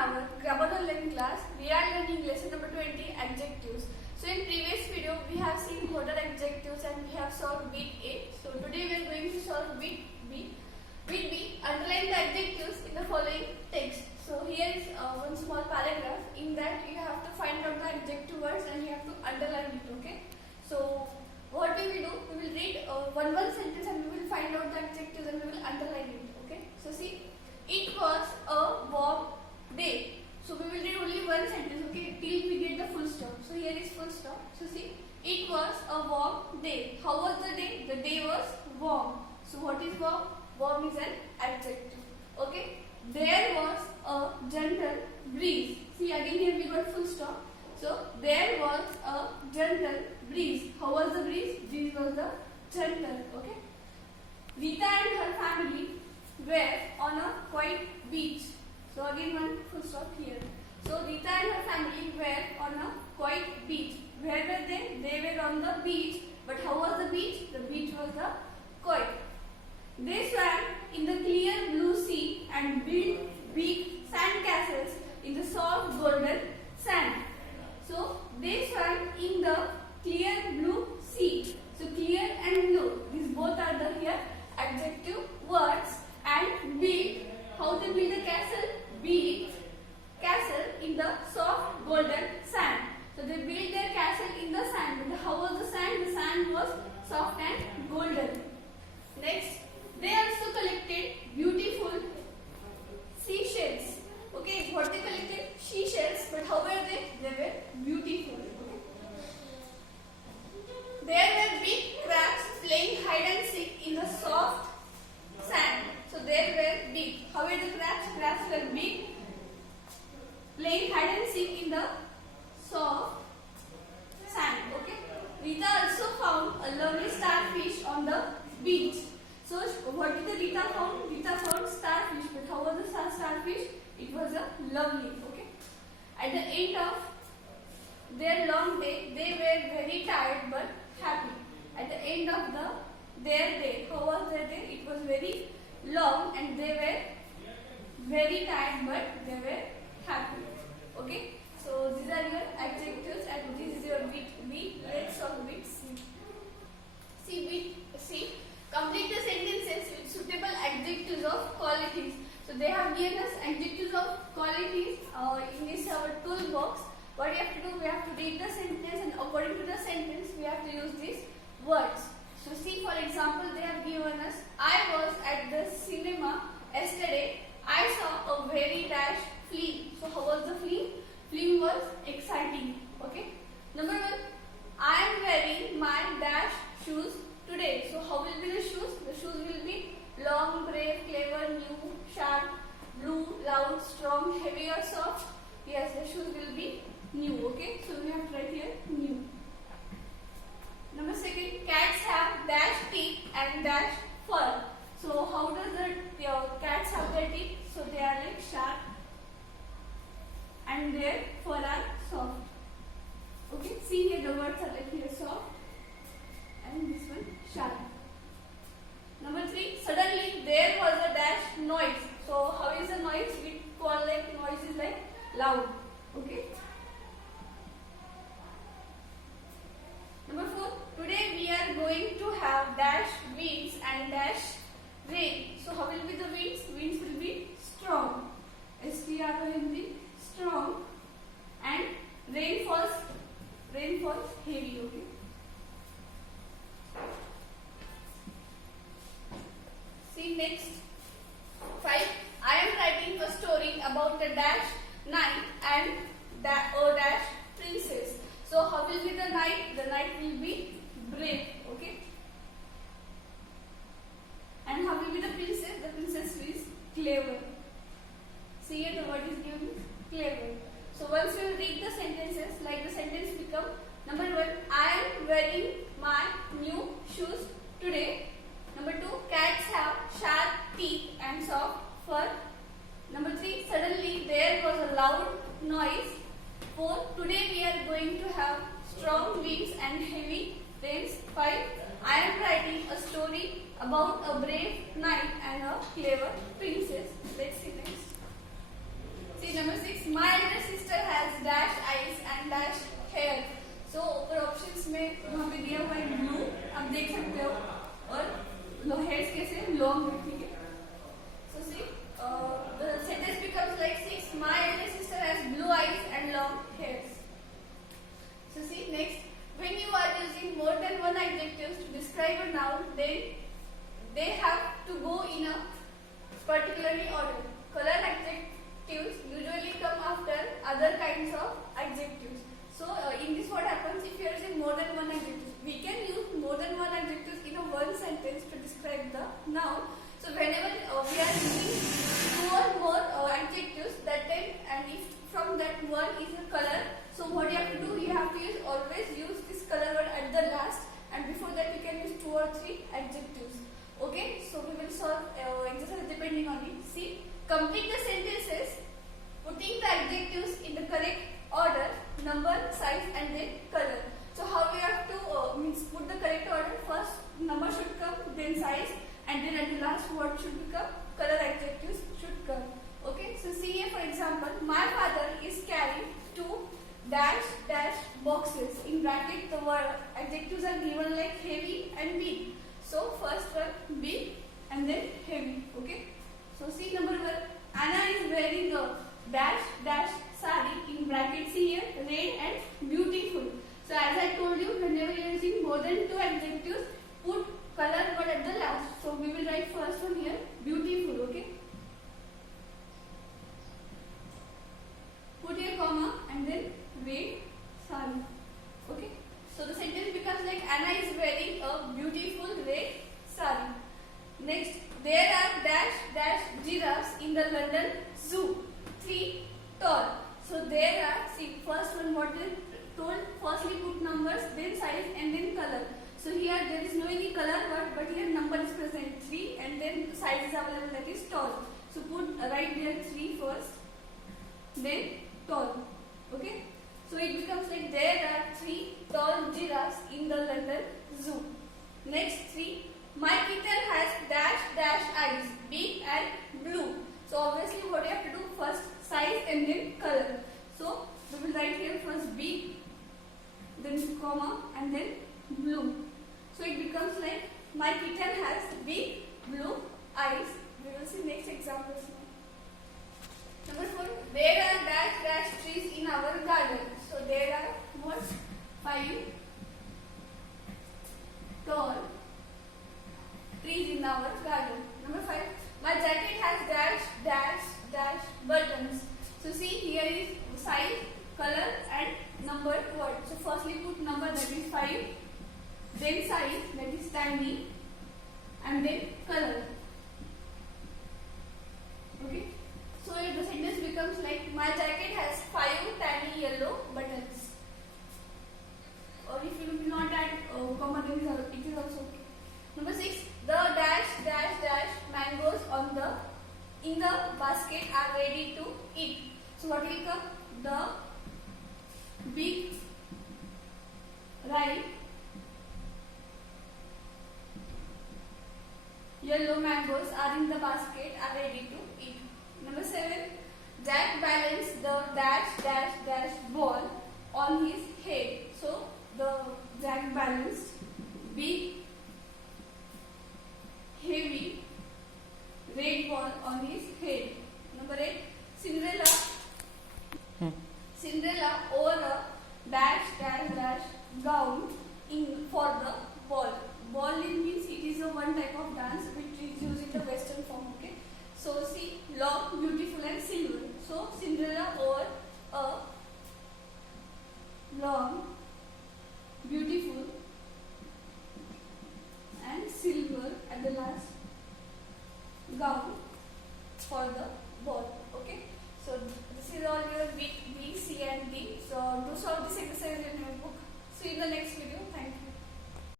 our grammar learning class. We are learning lesson number 20, adjectives. So in previous video we have seen what are adjectives and we have solved bit A. So today we are going to solve bit B. Bit B, underline the adjectives in the following text. So here is one small paragraph. In that you have to find out the adjective words and you have to underline it. Okay. So what we will do, we will read one sentence and we will find out the adjectives and we will underline it. Okay. So see, it was a warm day. So we will read only one sentence, okay, till we get the full stop. So here is full stop. So see, it was a warm day. How was the day? The day was warm. So what is warm? Warm is an adjective. Okay. There was a gentle breeze. See, again here we got full stop. So there was a gentle breeze. How was the breeze? Breeze was the gentle. Okay. Rita and her family were on a quiet beach. So again one full stop here. So Rita and her family were on a quiet beach. Where were they? They were on the beach. But how was the beach? The beach was the quiet. They swam in the clear blue sea and built big sand castles in the soft golden sand. So they swam in the clear blue sea. So clear and blue, these both are the here adjective words. And build, how they build the castle? Build castle in the soft golden sand. So they built their castle in the sand. But how was the sand? The sand was soft and golden. Next, they also collected beautiful seashells. Okay, what they collected? Seashells. But how were they? They were beautiful. There were big crabs playing hide and seek in the soft sand. So there were big. How were the crabs? Crabs were big, playing hide and seek in the soft sand. Okay. Rita also found a lovely starfish on the beach. So what did the Rita found? Rita found starfish. But how was the starfish? It was a lovely. Okay. At the end of their long day, they were very tired but happy. At the end of their day, how was their day? It was very long and they were very tired but they were happy. Okay. So these are your adjectives and this is your bit B. Let's solve bit C. See bit C. Complete the sentences with suitable adjectives of qualities. So they have given us adjectives of qualities in this our toolbox. What we have to do, we have to read the sentence and according to the sentence we have to use these words. So see, for example, they have given us, I was at the cinema yesterday. I saw a very dash film. So how was the film? Film was exciting. Okay. Number one, I am wearing my dash shoes today. So how will be the shoes? The shoes will be long, brave, clever, new, sharp, blue, loud, strong, heavy or soft. Yes, the shoes will be new. Okay. So we have to write here new. Number second, cats have dash teeth and dash fur. So how does the cats have their teeth? So they are like sharp and their fur are soft. Okay, see here the words are like here soft and this one sharp. Number three, suddenly there was a dash noise. So how is the noise? We call like noise is like loud. Okay. Number four, today we are going to have dash winds and dash rain. So how will be the winds? Winds will be strong. S-T-R-O-N-G, strong. And rain falls heavy. Okay. See next. 5. I am writing a story about the dash knight and dash princess. So how will be the knight? The knight will be brave. Okay. And how will be the princess? The princess is clever. See here the word is given clever. So once you read the sentences, like the sentence become number 1, I am wearing my new shoes today. Number 2, cats have sharp teeth and soft fur. Number 3, suddenly there was a loud noise. 4, today we are going to have strong winds and heavy rains. 5, I am writing a story about a brave knight and a clever princess. Let's see next. See number 6. my elder sister has dash eyes and dash hair. So ऊपर options में वहाँ पे दिया हुआ है blue, आप देख सकते हो, और हेयर्स कैसे लॉन्ग है, ठीक है. So see, the sentence becomes like 6. My elder sister has blue eyes and long hairs. So see next, when you are using more than one adjectives to describe a noun, then they have to go in a particularly order. Color adjectives usually come after other kinds of adjectives. So in this what happens, if you are using more than one adjective, we can use more than one adjectives in a one sentence to describe the noun. So whenever we are using two or more adjectives, that time, and if from that one is a color, so what you have to do, you have to always use this color word at the last, and before that you can use 2 or 3 adjectives. Okay, so we will solve exercise depending on it. See, complete the sentences putting the adjectives in the correct order, number, size, and then color. So how we have to means put the correct order? First number should come, then size, and then at the last what should become? Color adjectives should come. Okay, so see here for example, my father is carrying 2 dash dash boxes. In bracket the word adjectives are given like heavy and big. So first one big and then heavy. Okay. So see number 1. Anna is wearing a dash dash sari. In brackets here red and beautiful. So as I told you, whenever you are using more than 2 adjectives, put color word at the last. So we will write first one here beautiful. Okay. Put here comma and then red sari. Okay. So the sentence becomes like Anna is wearing a beautiful red sari. Next, there are dash dash giraffes in the London Zoo. 3 tall. So there are, see first one what is told, firstly put numbers, then size and then color. So here there is no any color word, but here number is present 3 and then size is available, that is tall. So put right there 3 first, then tall. Okay. So it becomes like there are 3 tall giraffes in the London Zoo. Next 3. My kitten has dash dash eyes, big and blue. So obviously what you have to do, first size and then color. So we will write here first big, then comma and then blue. So it becomes like my kitten has big blue eyes. We will see next examples now. Number 4. There are dash dash trees in our garden. So there are what? 5 tall trees in our garden. Number 5. My jacket has dash dash dash buttons. So see here is size, color and number word. So firstly put number, that is 5, then size, that is tiny, and then color. Okay. So the sentence becomes like my jacket has 5 tiny yellow buttons. Or if you do not add comma, then it is also okay. Number 6. The dash dash dash mangoes on the in the basket are ready to eat. So what will come? The big ripe yellow mangoes are in the basket are ready to eat. Number 7. Jack balanced the dash dash dash ball on his head. So the Jack balanced big heavy red ball on his head. Number 8. Cinderella wore a dash dash dash gown for the ball. Ball means it is a one type of dance which is used in the western form. Okay. So see, long, beautiful and silver. So Cinderella wore a long, beautiful and silver at the last